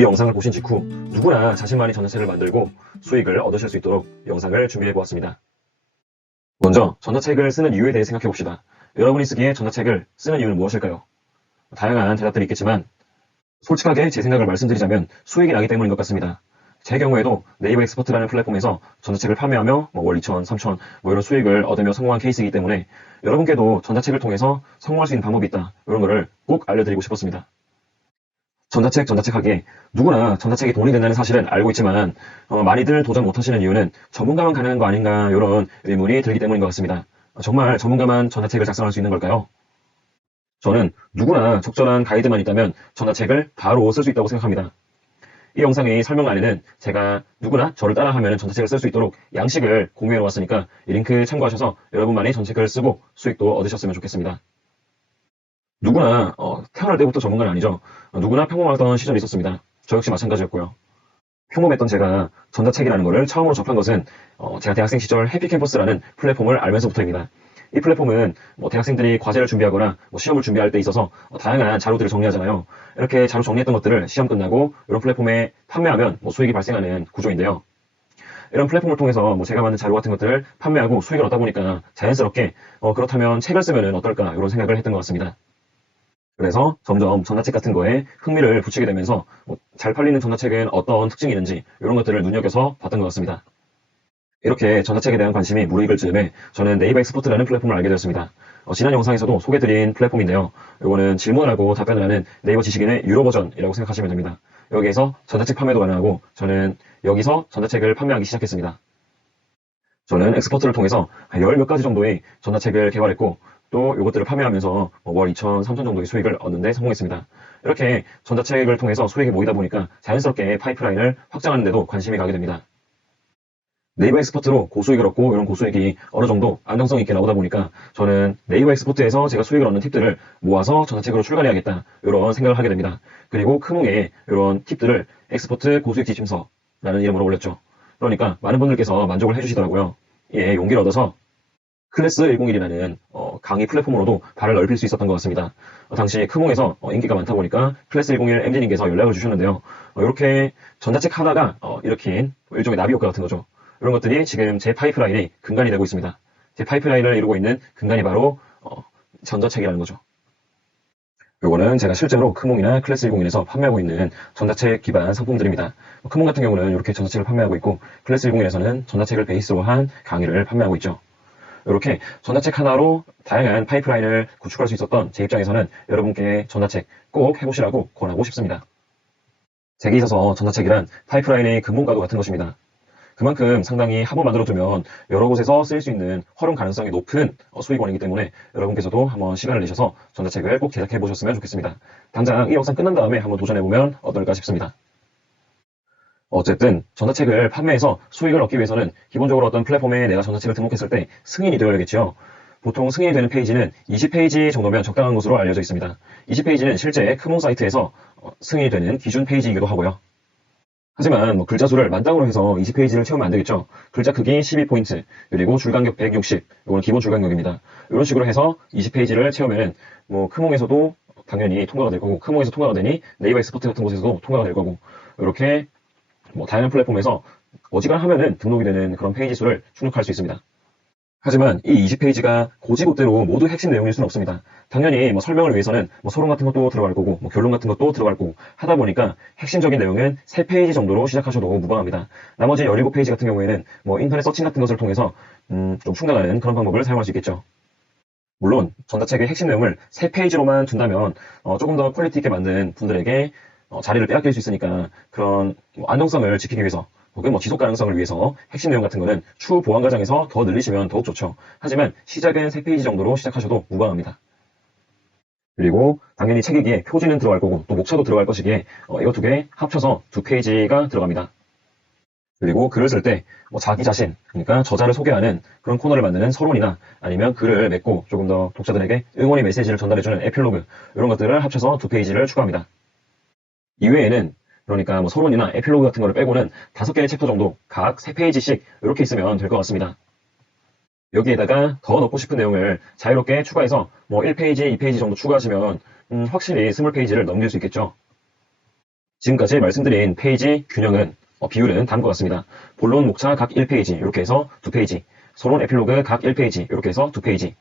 이 영상을 보신 직후 누구나 자신만의 전자책을 만들고 수익을 얻으실 수 있도록 영상을 준비해 보았습니다. 먼저 전자책을 쓰는 이유에 대해 생각해 봅시다. 여러분이 쓰기에 전자책을 쓰는 이유는 무엇일까요? 다양한 대답들이 있겠지만 솔직하게 제 생각을 말씀드리자면 수익이 나기 때문인 것 같습니다. 제 경우에도 네이버 엑스퍼트라는 플랫폼에서 전자책을 판매하며 월 2천, 3천 이런 수익을 얻으며 성공한 케이스이기 때문에 여러분께도 전자책을 통해서 성공할 수 있는 방법이 있다. 이런 거를 꼭 알려드리고 싶었습니다. 전자책 하기에 누구나 전자책이 돈이 된다는 사실은 알고 있지만 많이들 도전 못하시는 이유는 전문가만 가능한 거 아닌가 이런 의문이 들기 때문인 것 같습니다. 정말 전문가만 전자책을 작성할 수 있는 걸까요? 저는 누구나 적절한 가이드만 있다면 전자책을 바로 쓸 수 있다고 생각합니다. 이 영상의 설명란에는 제가 누구나 저를 따라하면 전자책을 쓸 수 있도록 양식을 공유해 놓았으니까 이 링크 참고하셔서 여러분만의 전자책을 쓰고 수익도 얻으셨으면 좋겠습니다. 누구나 태어날 때부터 전문가는 아니죠. 누구나 평범하던 시절이 있었습니다. 저 역시 마찬가지였고요. 평범했던 제가 전자책이라는 것을 처음으로 접한 것은 제가 대학생 시절 해피캠퍼스라는 플랫폼을 알면서부터입니다. 이 플랫폼은 대학생들이 과제를 준비하거나 시험을 준비할 때 있어서 다양한 자료들을 정리하잖아요. 이렇게 자료 정리했던 것들을 시험 끝나고 이런 플랫폼에 판매하면 수익이 발생하는 구조인데요. 이런 플랫폼을 통해서 제가 만든 자료 같은 것들을 판매하고 수익을 얻다 보니까 자연스럽게 그렇다면 책을 쓰면 어떨까 이런 생각을 했던 것 같습니다. 그래서 점점 전자책 같은 거에 흥미를 붙이게 되면서 잘 팔리는 전자책은 어떤 특징이 있는지 이런 것들을 눈여겨서 봤던 것 같습니다. 이렇게 전자책에 대한 관심이 무르익을 즈음에 저는 네이버 엑스퍼트라는 플랫폼을 알게 되었습니다. 지난 영상에서도 소개드린 플랫폼인데요. 이거는 질문을 하고 답변을 하는 네이버 지식인의 유료 버전이라고 생각하시면 됩니다. 여기에서 전자책 판매도 가능하고 저는 여기서 전자책을 판매하기 시작했습니다. 저는 엑스퍼트를 통해서 열 몇 가지 정도의 전자책을 개발했고 또 이것들을 판매하면서 월 2천, 3천 정도의 수익을 얻는데 성공했습니다. 이렇게 전자책을 통해서 수익이 모이다 보니까 자연스럽게 파이프라인을 확장하는 데도 관심이 가게 됩니다. 네이버 엑스퍼트로 고수익을 얻고 이런 고수익이 어느 정도 안정성 있게 나오다 보니까 저는 네이버 엑스퍼트에서 제가 수익을 얻는 팁들을 모아서 전자책으로 출간해야겠다 이런 생각을 하게 됩니다. 그리고 크몽에 이런 팁들을 엑스퍼트 고수익 지침서라는 이름으로 올렸죠. 그러니까 많은 분들께서 만족을 해주시더라고요. 예, 용기를 얻어서 클래스 101이라는 강의 플랫폼으로도 발을 넓힐 수 있었던 것 같습니다. 당시 크몽에서 인기가 많다 보니까 클래스 101 MD님께서 연락을 주셨는데요. 이렇게 전자책 하나가 일으킨 일종의 나비 효과 같은 거죠. 이런 것들이 지금 제 파이프라인의 근간이 되고 있습니다. 제 파이프라인을 이루고 있는 근간이 바로 전자책이라는 거죠. 요거는 제가 실제로 크몽이나 클래스 101에서 판매하고 있는 전자책 기반 상품들입니다. 크몽 같은 경우는 이렇게 전자책을 판매하고 있고 클래스 101에서는 전자책을 베이스로 한 강의를 판매하고 있죠. 이렇게 전자책 하나로 다양한 파이프라인을 구축할 수 있었던 제 입장에서는 여러분께 전자책 꼭 해보시라고 권하고 싶습니다. 제게 있어서 전자책이란 파이프라인의 근본과도 같은 것입니다. 그만큼 상당히 한번 만들어두면 여러 곳에서 쓰일 수 있는 활용 가능성이 높은 수익원이기 때문에 여러분께서도 한번 시간을 내셔서 전자책을 꼭 제작해 보셨으면 좋겠습니다. 당장 이 영상 끝난 다음에 한번 도전해보면 어떨까 싶습니다. 어쨌든 전자책을 판매해서 수익을 얻기 위해서는 기본적으로 어떤 플랫폼에 내가 전자책을 등록했을 때 승인이 되어야겠죠. 보통 승인이 되는 페이지는 20페이지 정도면 적당한 것으로 알려져 있습니다. 20페이지는 실제 크몽 사이트에서 승인이 되는 기준 페이지이기도 하고요. 하지만 글자 수를 만땅으로 해서 20페이지를 채우면 안 되겠죠. 글자 크기 12포인트, 그리고 줄간격 160, 이건 기본 줄간격입니다. 이런 식으로 해서 20페이지를 채우면은 크몽에서도 당연히 통과가 될 거고, 크몽에서 통과가 되니 네이버 엑스퍼트 같은 곳에서도 통과가 될 거고, 이렇게 다양한 플랫폼에서 어지간하면은 등록이 되는 그런 페이지 수를 충족할 수 있습니다. 하지만 이 20페이지가 고지곳대로 모두 핵심 내용일 수는 없습니다. 당연히 설명을 위해서는 서론 같은 것도 들어갈 거고 결론 같은 것도 들어갈 거고 하다 보니까 핵심적인 내용은 3페이지 정도로 시작하셔도 무방합니다. 나머지 17페이지 같은 경우에는 인터넷 서칭 같은 것을 통해서 좀 충당하는 그런 방법을 사용할 수 있겠죠. 물론 전자책의 핵심 내용을 3페이지로만 둔다면 조금 더 퀄리티 있게 만든 분들에게 자리를 빼앗길 수 있으니까 그런 안정성을 지키기 위해서 혹은 지속 가능성을 위해서 핵심 내용 같은 거는 추후 보완 과정에서 더 늘리시면 더욱 좋죠. 하지만 시작은 3페이지 정도로 시작하셔도 무방합니다. 그리고 당연히 책이기에 표지는 들어갈 거고 또 목차도 들어갈 것이기에 이거 두 개 합쳐서 2페이지가 들어갑니다. 그리고 글을 쓸 때 자기 자신, 그러니까 저자를 소개하는 그런 코너를 만드는 서론이나 아니면 글을 맺고 조금 더 독자들에게 응원의 메시지를 전달해주는 에필로그 이런 것들을 합쳐서 2페이지를 추가합니다. 이외에는 그러니까 서론이나 에필로그 같은 거를 빼고는 5개의 챕터 정도 각 3페이지씩 이렇게 있으면 될 것 같습니다. 여기에다가 더 넣고 싶은 내용을 자유롭게 추가해서 1페이지, 2페이지 정도 추가하시면 확실히 20페이지를 넘길 수 있겠죠. 지금까지 말씀드린 페이지 균형은 비율은 다음과 같습니다. 본론 목차 각 1페이지 이렇게 해서 2페이지, 서론 에필로그 각 1페이지 이렇게 해서 2페이지,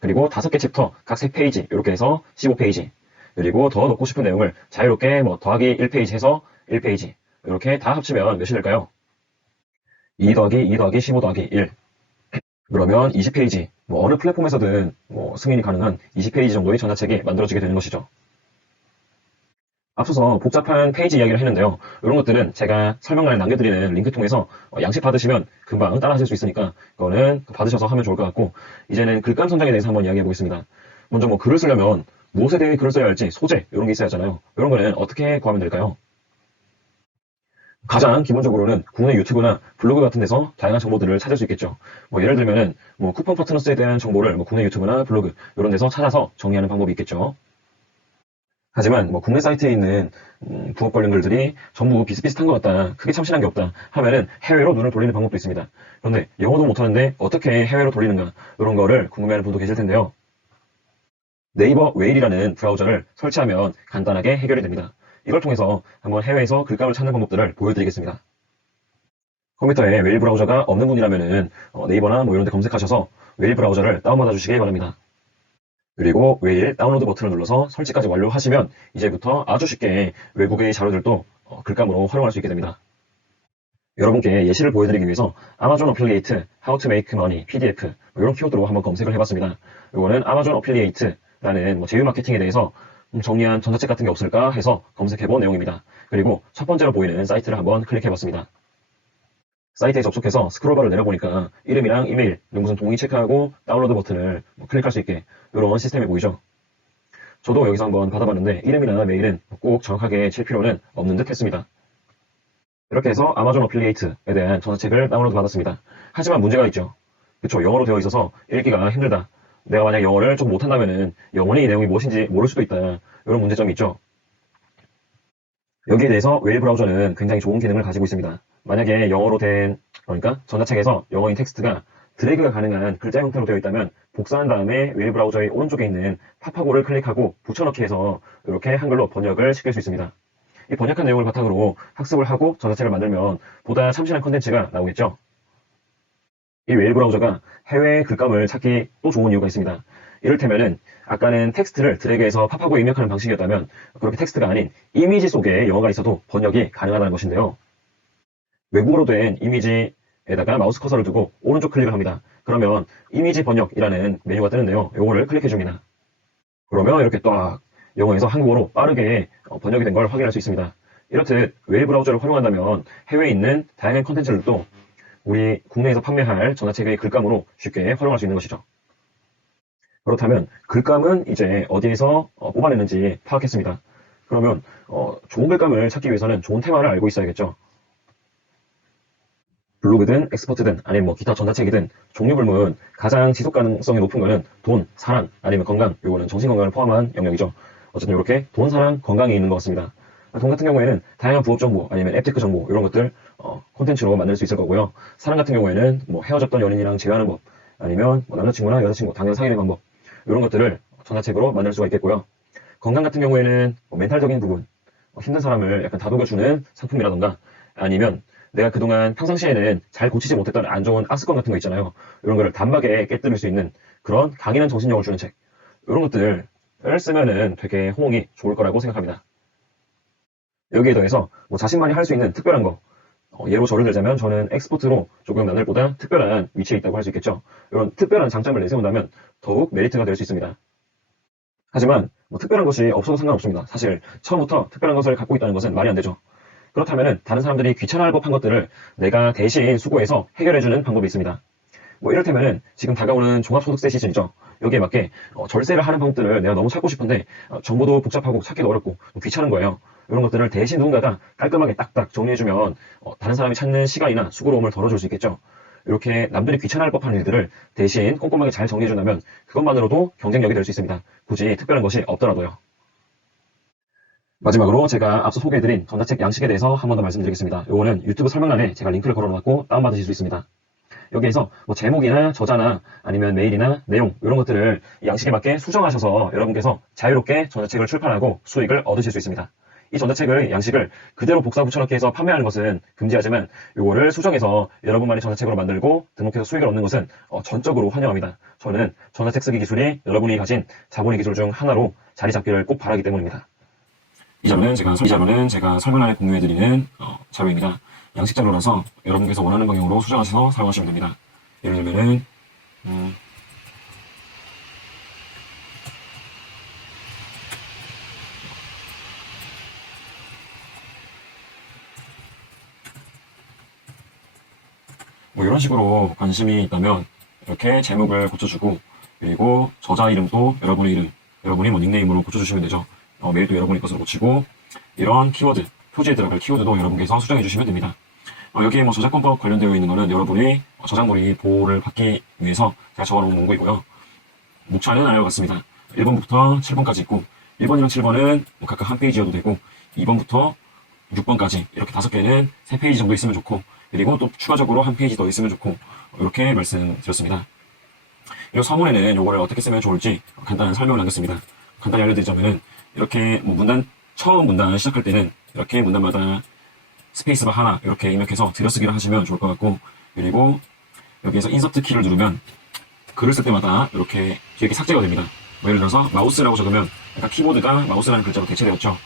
그리고 5개 챕터 각 3페이지 이렇게 해서 15페이지, 그리고 더 넣고 싶은 내용을 자유롭게 더하기 1페이지 해서 1페이지, 이렇게 다 합치면 몇이 될까요? 2 더하기 2 더하기 15 더하기 1. 그러면 20페이지, 어느 플랫폼에서든 승인이 가능한 20페이지 정도의 전자책이 만들어지게 되는 것이죠. 앞서서 복잡한 페이지 이야기를 했는데요. 이런 것들은 제가 설명란에 남겨드리는 링크 통해서 양식 받으시면 금방 따라 하실 수 있으니까 그거는 받으셔서 하면 좋을 것 같고, 이제는 글감 선정에 대해서 한번 이야기해 보겠습니다. 먼저 글을 쓰려면 무엇에 대해 글을 써야 할지 소재 이런 게 있어야 하잖아요. 이런 거는 어떻게 구하면 될까요? 가장 기본적으로는 국내 유튜브나 블로그 같은 데서 다양한 정보들을 찾을 수 있겠죠. 예를 들면은 쿠폰 파트너스에 대한 정보를 국내 유튜브나 블로그 이런 데서 찾아서 정리하는 방법이 있겠죠. 하지만 국내 사이트에 있는 부업 관련 글들이 전부 비슷비슷한 것 같다, 크게 참신한 게 없다 하면은 해외로 눈을 돌리는 방법도 있습니다. 그런데 영어도 못하는데 어떻게 해외로 돌리는가, 이런 거를 궁금해하는 분도 계실 텐데요. 네이버 웨일이라는 브라우저를 설치하면 간단하게 해결이 됩니다. 이걸 통해서 한번 해외에서 글감을 찾는 방법들을 보여드리겠습니다. 컴퓨터에 웨일 브라우저가 없는 분이라면은 네이버나 이런 데 검색하셔서 웨일 브라우저를 다운받아 주시기 바랍니다. 그리고 웨일 다운로드 버튼을 눌러서 설치까지 완료하시면 이제부터 아주 쉽게 외국의 자료들도 글감으로 활용할 수 있게 됩니다. 여러분께 예시를 보여드리기 위해서 아마존 어필리에이트, How to make money, PDF 이런 키워드로 한번 검색을 해봤습니다. 이거는 아마존 어필리에이트라는 제휴 마케팅에 대해서 정리한 전자책 같은 게 없을까 해서 검색해본 내용입니다. 그리고 첫 번째로 보이는 사이트를 한번 클릭해봤습니다. 사이트에 접속해서 스크롤바를 내려보니까 이름이랑 이메일, 무슨 동의 체크하고 다운로드 버튼을 클릭할 수 있게 이런 시스템이 보이죠. 저도 여기서 한번 받아봤는데 이름이나 메일은 꼭 정확하게 칠 필요는 없는 듯 했습니다. 이렇게 해서 아마존 어필리에이트에 대한 전자책을 다운로드 받았습니다. 하지만 문제가 있죠. 그쵸, 영어로 되어 있어서 읽기가 힘들다. 내가 만약 영어를 좀 못한다면은 영원히 이 내용이 무엇인지 모를 수도 있다. 이런 문제점이 있죠. 여기에 대해서 웨일 브라우저는 굉장히 좋은 기능을 가지고 있습니다. 만약에 영어로 된, 그러니까 전자책에서 영어인 텍스트가 드래그가 가능한 글자 형태로 되어 있다면 복사한 다음에 웨일 브라우저의 오른쪽에 있는 팝하고를 클릭하고 붙여넣기 해서 이렇게 한글로 번역을 시킬 수 있습니다. 이 번역한 내용을 바탕으로 학습을 하고 전자책을 만들면 보다 참신한 컨텐츠가 나오겠죠. 이 웨일 브라우저가 해외 글감을 찾기 또 좋은 이유가 있습니다. 이를테면은 아까는 텍스트를 드래그해서 팝하고 입력하는 방식이었다면 그렇게 텍스트가 아닌 이미지 속에 영어가 있어도 번역이 가능하다는 것인데요. 외국어로 된 이미지에다가 마우스 커서를 두고 오른쪽 클릭을 합니다. 그러면 이미지 번역이라는 메뉴가 뜨는데요. 요거를 클릭해 줍니다. 그러면 이렇게 딱 영어에서 한국어로 빠르게 번역이 된 걸 확인할 수 있습니다. 이렇듯 웨일 브라우저를 활용한다면 해외에 있는 다양한 컨텐츠들도 우리 국내에서 판매할 전자책의 글감으로 쉽게 활용할 수 있는 것이죠. 그렇다면 글감은 이제 어디에서 뽑아냈는지 파악했습니다. 그러면 좋은 글감을 찾기 위해서는 좋은 테마를 알고 있어야겠죠. 블로그든 엑스퍼트든 아니면 기타 전자책이든 종류불문 가장 지속 가능성이 높은 거는 돈, 사랑, 아니면 건강, 요거는 정신건강을 포함한 영역이죠. 어쨌든 이렇게 돈, 사랑, 건강이 있는 것 같습니다. 돈 같은 경우에는 다양한 부업 정보 아니면 앱테크 정보 이런 것들 콘텐츠로 만들 수 있을 거고요. 사랑 같은 경우에는 헤어졌던 연인이랑 재회하는 법 아니면 남자친구나 여자친구 당연 사귀는 방법 이런 것들을 전자책으로 만들 수가 있겠고요. 건강 같은 경우에는 멘탈적인 부분, 힘든 사람을 약간 다독여주는 상품이라던가 아니면 내가 그동안 평상시에는 잘 고치지 못했던 안 좋은 악습관 같은 거 있잖아요. 이런 거를 단박에 깨뜨릴 수 있는 그런 강인한 정신력을 주는 책. 이런 것들을 쓰면은 되게 호응이 좋을 거라고 생각합니다. 여기에 더해서 자신만이 할 수 있는 특별한 거. 예로 저를 들자면 저는 엑스포트로 조금 남들보다 특별한 위치에 있다고 할 수 있겠죠. 이런 특별한 장점을 내세운다면 더욱 메리트가 될 수 있습니다. 하지만 특별한 것이 없어도 상관없습니다. 사실 처음부터 특별한 것을 갖고 있다는 것은 말이 안 되죠. 그렇다면 다른 사람들이 귀찮아할 법한 것들을 내가 대신 수고해서 해결해주는 방법이 있습니다. 이를테면 지금 다가오는 종합소득세 시즌이죠. 여기에 맞게 절세를 하는 방법들을 내가 너무 찾고 싶은데 정보도 복잡하고 찾기도 어렵고 귀찮은 거예요. 이런 것들을 대신 누군가가 깔끔하게 딱딱 정리해주면 다른 사람이 찾는 시간이나 수고로움을 덜어줄 수 있겠죠. 이렇게 남들이 귀찮아할 법한 일들을 대신 꼼꼼하게 잘 정리해준다면 그것만으로도 경쟁력이 될 수 있습니다. 굳이 특별한 것이 없더라도요. 마지막으로 제가 앞서 소개해드린 전자책 양식에 대해서 한 번 더 말씀드리겠습니다. 이거는 유튜브 설명란에 제가 링크를 걸어놨고 다운받으실 수 있습니다. 여기에서 제목이나 저자나 아니면 메일이나 내용 이런 것들을 양식에 맞게 수정하셔서 여러분께서 자유롭게 전자책을 출판하고 수익을 얻으실 수 있습니다. 이 전자책의 양식을 그대로 복사 붙여넣기 해서 판매하는 것은 금지하지만 요거를 수정해서 여러분만의 전자책으로 만들고 등록해서 수익을 얻는 것은 전적으로 환영합니다. 저는 전자책 쓰기 기술이 여러분이 가진 자본의 기술 중 하나로 자리 잡기를 꼭 바라기 때문입니다. 이 자료는 제가 설문안에 공유해드리는 자료입니다. 양식 자료라서 여러분께서 원하는 방향으로 수정하셔서 사용하시면 됩니다. 예를 들면은 뭐 이런 식으로 관심이 있다면 이렇게 제목을 고쳐주고, 그리고 저자 이름도 여러분의 이름, 여러분이 뭐 닉네임으로 고쳐주시면 되죠. 메일도 여러분의 것으로 고치고, 이런 키워드, 표지에 들어갈 키워드도 여러분께서 수정해 주시면 됩니다. 여기에 뭐 저작권법 관련되어 있는 거는 여러분이 저작물이 보호를 받기 위해서 제가 적어놓은 문구이고요. 목차는 알것 같습니다. 1번부터 7번까지 있고, 1번이랑 7번은 각각 한 페이지여도 되고, 2번부터 6번까지 이렇게 5개는 3페이지 정도 있으면 좋고, 그리고 또 추가적으로 한 페이지 더 있으면 좋고, 이렇게 말씀드렸습니다. 이 서문에는 이거를 어떻게 쓰면 좋을지 간단한 설명을 남겼습니다. 간단히 알려드리자면은, 이렇게 뭐 처음 문단 시작할 때는 이렇게 문단마다 스페이스바 하나 이렇게 입력해서 들여쓰기를 하시면 좋을 것 같고, 그리고 여기에서 인서트 키를 누르면 글을 쓸 때마다 이렇게 기억이 삭제가 됩니다. 뭐 예를 들어서 마우스라고 적으면 약간 키보드가 마우스라는 글자로 대체되었죠.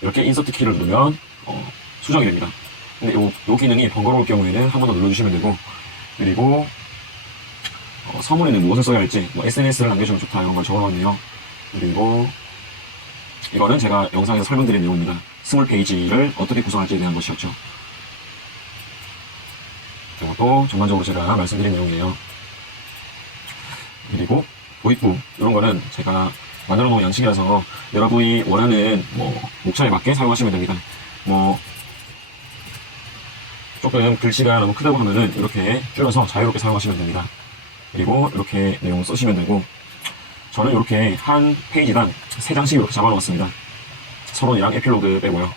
이렇게 인서트 키를 누르면 수정이 됩니다. 근데 요 기능이 번거로울 경우에는 한 번 더 눌러주시면 되고, 그리고 서문에는 무엇을 써야 할지, 뭐 SNS를 남겨주면 좋다 이런 걸 적어놨네요. 그리고 이거는 제가 영상에서 설명드린 내용입니다. 20페이지를 어떻게 구성할지에 대한 것이었죠. 이것도 전반적으로 제가 말씀드린 내용이에요. 그리고 도입부 이런 거는 제가 만들어 놓은 양식이라서 여러분이 원하는 목차에 맞게 사용하시면 됩니다. 조금 글씨가 너무 크다고 하면은 이렇게 줄여서 자유롭게 사용하시면 됩니다. 그리고 이렇게 내용 쓰시면 되고, 저는 이렇게 한 페이지당 3장씩 이렇게 잡아놓았습니다. 서론이랑 에필로그 빼고요.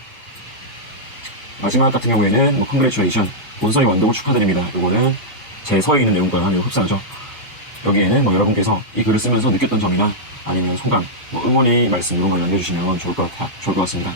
마지막 같은 경우에는 Congratulation, 본서의 완독을 축하드립니다. 이거는 제 서에 있는 내용과 흡사하죠. 여기에는 여러분께서 이 글을 쓰면서 느꼈던 점이나 아니면 소감, 응원의 말씀 이런 걸 남겨주시면 좋을 것 같습니다.